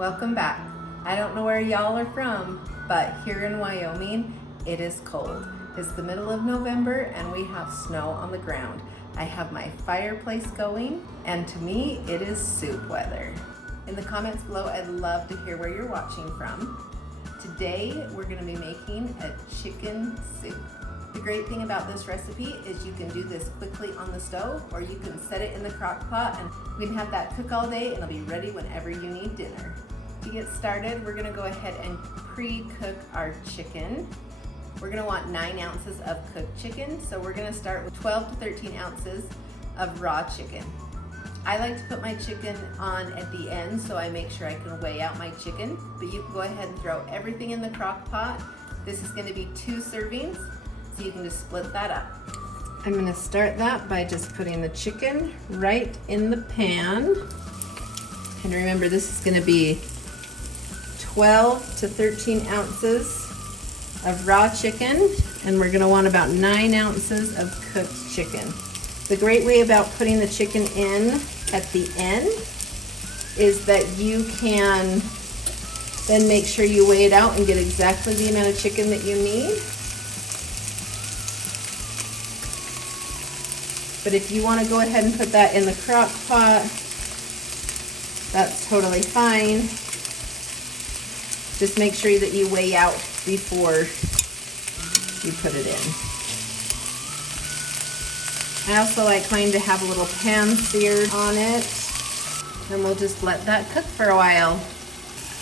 Welcome back. I don't know where y'all are from, but here in Wyoming, it is cold. It's the middle of November and we have snow on the ground. I have my fireplace going, and to me, it is soup weather. In the comments below, I'd love to hear where you're watching from. Today, we're gonna be making a chicken soup. The great thing about this recipe is you can do this quickly on the stove, or you can set it in the crock pot and we can have that cook all day and it'll be ready whenever you need dinner. To get started, we're gonna go ahead and pre-cook our chicken. We're gonna want 9 ounces of cooked chicken, so we're gonna start with 12 to 13 ounces of raw chicken. I like to put my chicken on at the end so I make sure I can weigh out my chicken, but you can go ahead and throw everything in the crock pot. This is gonna be 2 servings, so you can just split that up. I'm gonna start that by just putting the chicken right in the pan. And remember, this is gonna be 12 to 13 ounces of raw chicken, and we're gonna want about 9 ounces of cooked chicken. The great way about putting the chicken in at the end is that you can then make sure you weigh it out and get exactly the amount of chicken that you need. But if you want to go ahead and put that in the crock pot, that's totally fine. Just make sure that you weigh out before you put it in. I also like mine to have a little pan seared on it. And we'll just let that cook for a while.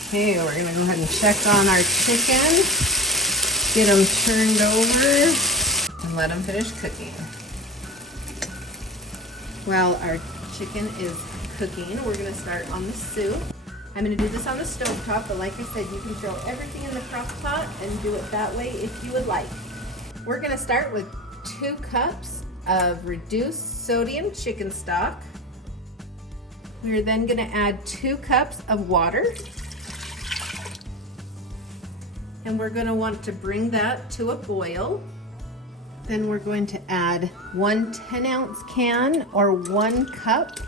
Okay, we're gonna go ahead and check on our chicken. Get them turned over and let them finish cooking. While our chicken is cooking, we're gonna start on the soup. I'm gonna do this on the stove top, but like I said, you can throw everything in the crock pot and do it that way if you would like. We're gonna start with 2 cups of reduced sodium chicken stock. We're then gonna add 2 cups of water. And we're gonna want to bring that to a boil. Then we're going to add 1 10-ounce can or 1 cup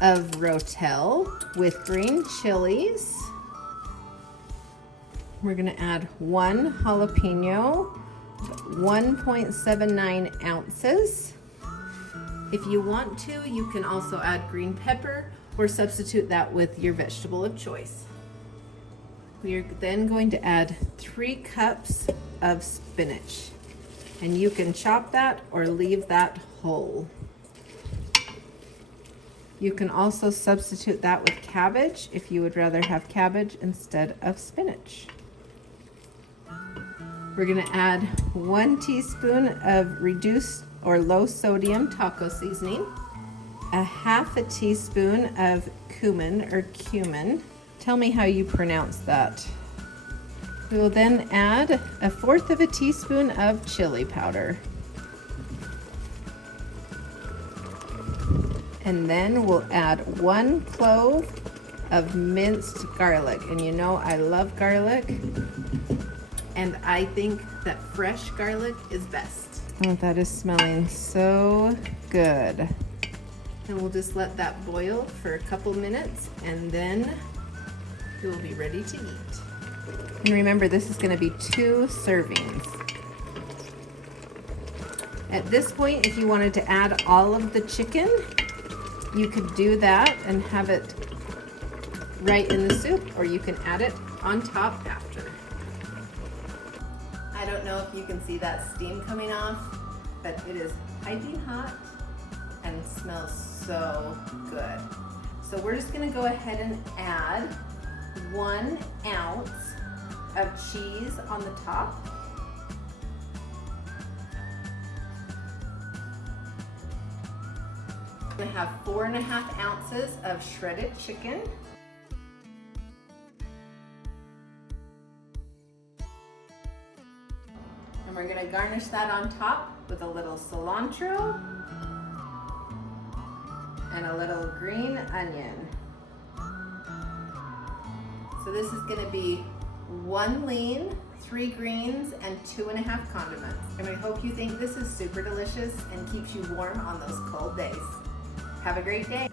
of Rotel with green chilies. We're gonna add 1 jalapeno, 1.79 ounces. If you want to, you can also add green pepper or substitute that with your vegetable of choice. We are then going to add 3 cups of spinach. And you can chop that or leave that whole. You can also substitute that with cabbage if you would rather have cabbage instead of spinach. We're gonna add 1 teaspoon of reduced or low sodium taco seasoning, a 1/2 teaspoon of cumin. Tell me how you pronounce that. We will then add 1/4 teaspoon of chili powder. And then we'll add 1 clove of minced garlic. And you know I love garlic, and I think that fresh garlic is best. Oh, that is smelling so good. And we'll just let that boil for a couple minutes, and then it will be ready to eat. And remember, this is gonna be 2 servings. At this point, if you wanted to add all of the chicken, you could do that and have it right in the soup, or you can add it on top after. I don't know if you can see that steam coming off, but it is piping hot and smells so good. So we're just gonna go ahead and add 1 ounce of cheese on the top. I'm gonna have 4.5 ounces of shredded chicken. And we're gonna garnish that on top with a little cilantro and a little green onion. So this is gonna be 1 lean, 3 greens, and 2.5 condiments. And we hope you think this is super delicious and keeps you warm on those cold days. Have a great day.